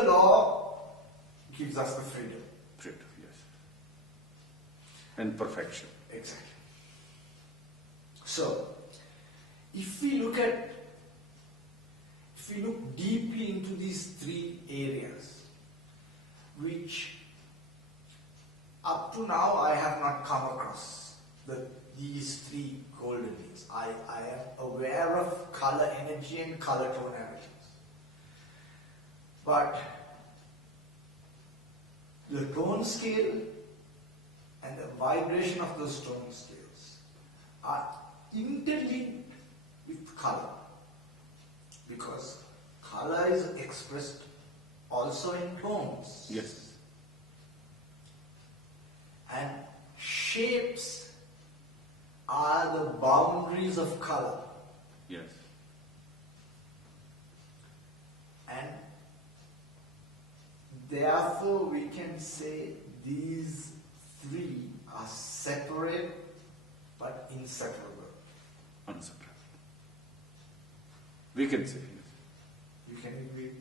the law gives us the freedom. Freedom, yes. And perfection. Exactly. So, if we look deeply into these three areas, which up to now I have not come across these three golden rings. I am aware of color energy and color tonalities. But the tone scale and the vibration of those tone scales are interlinked with color, because color is expressed also in tones. Yes. And shapes are the boundaries of color. Yes. And therefore we can say these three are separate but inseparable. Inseparable. We can say. You can agree.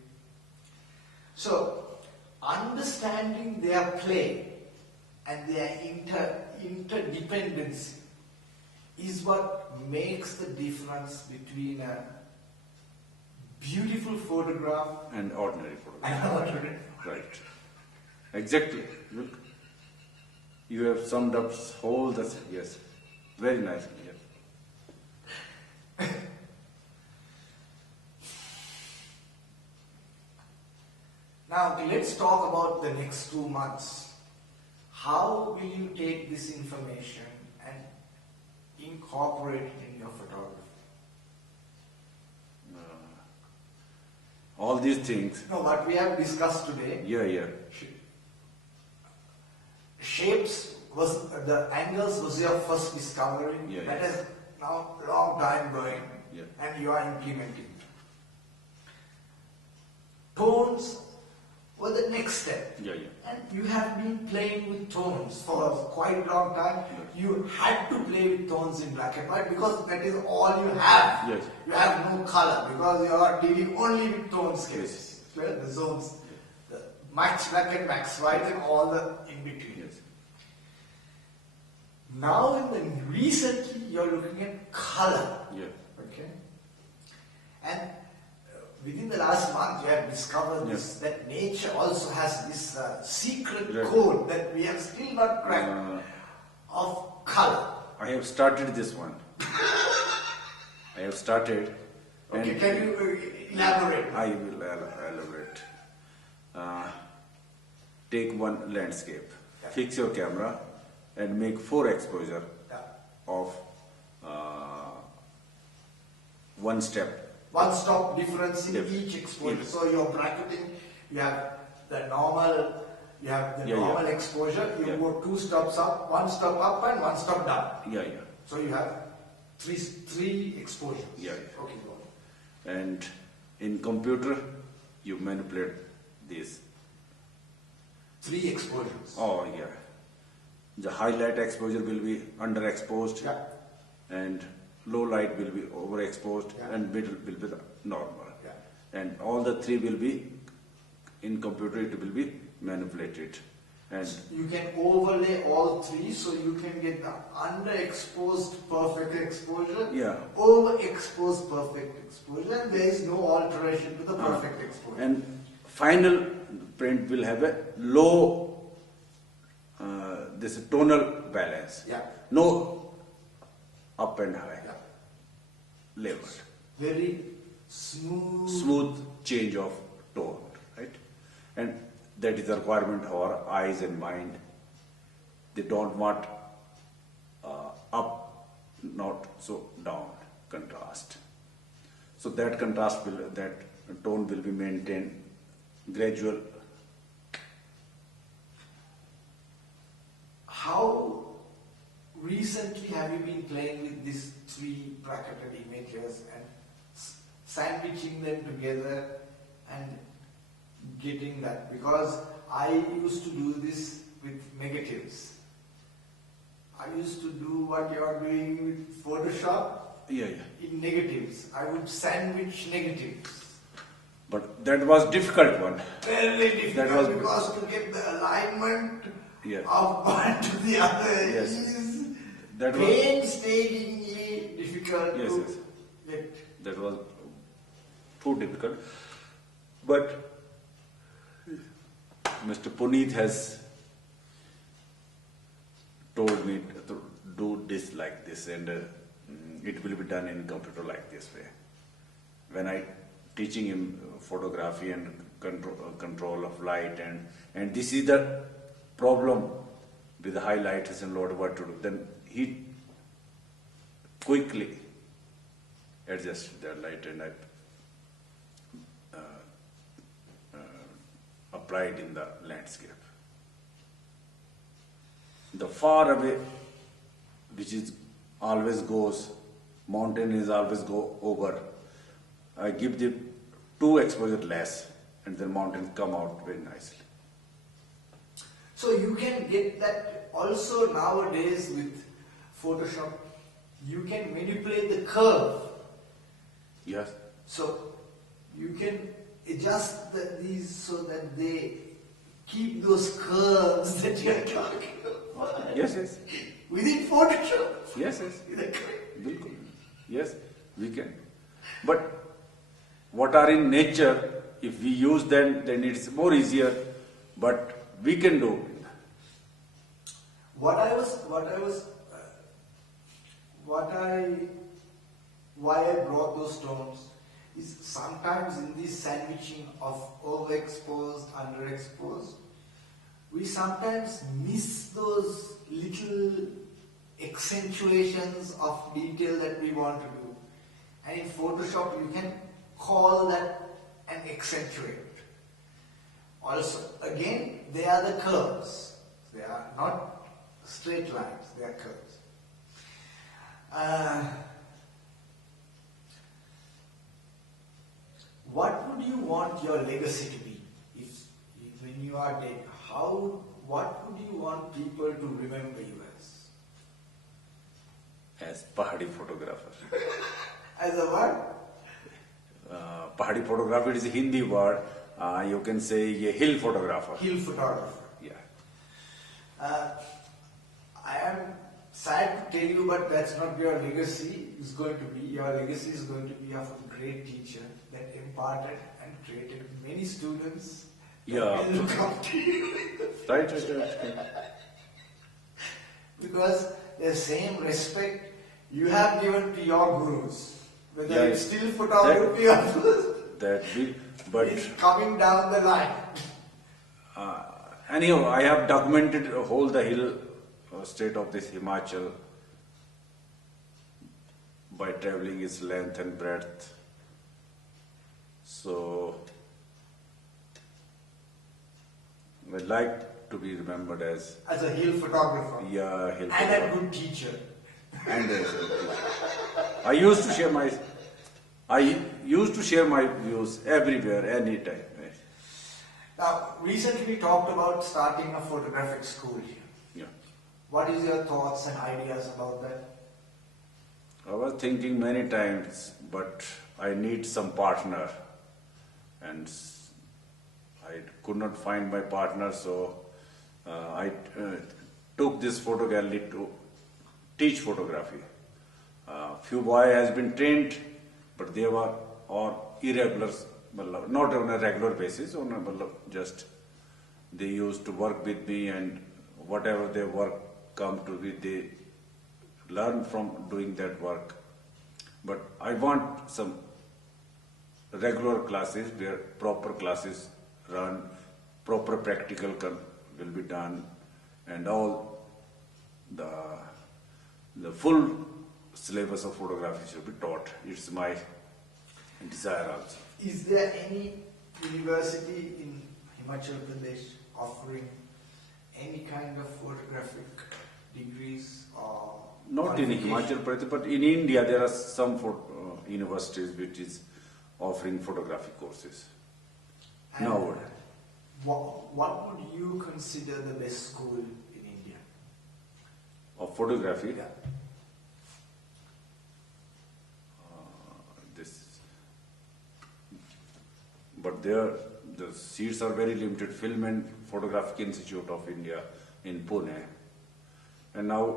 So, understanding their play and their interdependency is what makes the difference between a beautiful photograph and ordinary photograph. and ordinary. Right. Exactly. Look. You have summed up whole the yes. Very nicely. Yes. Now let's talk about the next 2 months. How will you take this information and incorporate it in your photography? All these things. No, what we have discussed today. Yeah. Shapes was the angles was your first discovery. Yeah, that yes. is now long time going, Yeah. and you are implementing. Tones were the next step. Yeah. And you have been playing with tones for quite a long time. Yes. You had to play with tones in black and white because that is all you have. Yes. You have no color because you are dealing only with tone scales. Yes. Clear? The zones, the max black and max white and all the in between. Yes. Now recently you are looking at color. Yeah. Okay. And within the last month, you have discovered Yes. that nature also has this secret Right. code that we have still not cracked of color. I have started this one. I have started. Okay, and can you elaborate? I will elaborate. Take one landscape. Yeah. Fix your camera and make 4 exposure Yeah. of one step. One stop difference in Yes. each exposure. Yes. So you're bracketing, you have the normal, normal exposure, you Yeah. go 2 stops up, 1 stop up and 1 stop down. Yeah. So you have three exposures. Yeah. Okay, go on. And in computer, you manipulate this. 3 exposures. Oh, yeah. The highlight exposure will be underexposed. Yeah. And low light will be overexposed, Yeah. and middle will be the normal. Yeah. And all the 3 will be, in computer it will be manipulated. And You can overlay all 3 so you can get the underexposed perfect exposure, Yeah. overexposed perfect exposure, and there is no alteration to the perfect exposure. And final print will have a low this tonal balance. Yeah. No up and high. Yeah. Level. Very smooth. Smooth change of tone, right? And that is the requirement of our eyes and mind. They don't want up, not so down contrast. So that tone will be maintained gradual. How recently have you been playing with these 3 bracketed images and sandwiching them together and getting that? Because I used to do this with negatives. I used to do what you are doing with Photoshop Yeah. in negatives. I would sandwich negatives. But that was difficult one. Very difficult was- because to get the alignment Yeah. of one to the other Yes. is That was painstakingly difficult Yes, to yes. get. that was too difficult. But Mr. Puneet has told me to do this like this, and it will be done in computer like this way. When I teaching him photography and control of light, and this is the problem with the highlighters and lot what to do, then he quickly adjusted the light, and I applied in the landscape. The far away, which is always goes, mountain is always go over. I give the two exposure less, and then mountains come out very nicely. So you can get that also nowadays with Photoshop. You can manipulate the curve. Yes, So you can adjust these so that they keep those curves that you are talking about. yes, yes, Within Photoshop. yes, yes. Is that correct? Bilkul. Yes, we can. But what are in nature, if we use them, then it's more easier. But we can do. Why I brought those terms is sometimes in this sandwiching of overexposed, underexposed, we sometimes miss those little accentuations of detail that we want to do. And in Photoshop, you can call that an accentuate. Also, again, they are the curves. They are not straight lines, they are curves. What would you want your legacy to be if when you are dead? What would you want people to remember you As Pahadi photographer. as? As a what? Pahadi photographer is a Hindi word. You can say a hill photographer. Hill photographer. Yeah. I am sad to tell you, but that's not your legacy. Is going to be your legacy is going to be of a great teacher that imparted and created many students. Yeah. That will look up to you. Right. Because the same respect you have given to your gurus, whether Yeah, it's still photography or But it's coming down the line. anyhow, I have documented whole the hill state of this Himachal by traveling its length and breadth. So I'd like to be remembered as As a hill photographer. hill And photographer. a good teacher. And I used to share my views everywhere, anytime. Now, recently we talked about starting a photographic school here. Yeah. What is your thoughts and ideas about that? I was thinking many times, but I need some partner, and I could not find my partner, so I took this photo gallery to teach photography. Few boys has been trained, but they were all irregulars, not on a regular basis, just they used to work with me, and whatever their work come to be, they learn from doing that work. But I want some regular classes where proper classes run, proper practical will be done, and all the full syllabus of photography should be taught. It's my desire also. Is there any university in Himachal Pradesh offering any kind of photographic degrees or Not in qualification? Himachal Pradesh, but in India there are some universities which is offering photography courses. And Nowadays. What would you consider the best school in India? Of photography. Yeah. but there the seats are very limited. Film and Photographic Institute of India in Pune. And now